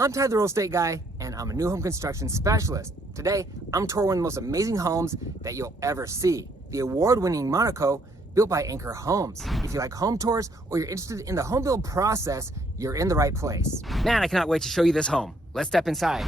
I'm Ty, the real estate guy, and I'm a new home construction specialist. Today, I'm touring one of the most amazing homes that you'll ever see, the award-winning Monaco, built by Anchor Homes. If you like home tours or you're interested in the home build process, you're in the right place. Man, I cannot wait to show you this home. Let's step inside.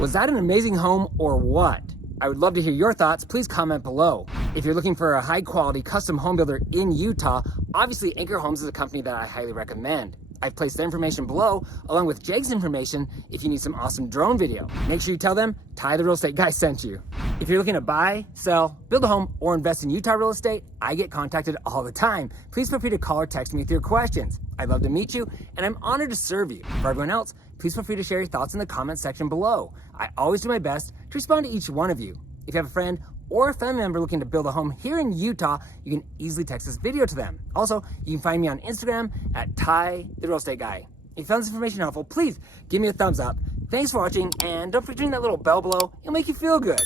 Was that an amazing home or what? I would love to hear your thoughts. Please comment below. If you're looking for a high quality custom home builder in Utah, obviously Anchor Homes is a company that I highly recommend. I've placed their information below along with Jake's information if you need some awesome drone video. Make sure you tell them Ty the real estate guy sent you. If you're looking to buy, sell, build a home, or invest in Utah real estate, I get contacted all the time. Please feel free to call or text me with your questions. I'd love to meet you, and I'm honored to serve you. For everyone else, please feel free to share your thoughts in the comments section below. I always do my best to respond to each one of you. If you have a friend or a family member looking to build a home here in Utah, you can easily text this video to them. Also, you can find me on Instagram at Ty the real estate guy. If you found this information helpful, please give me a thumbs up. Thanks for watching, and don't forget to ring that little bell below. It'll make you feel good.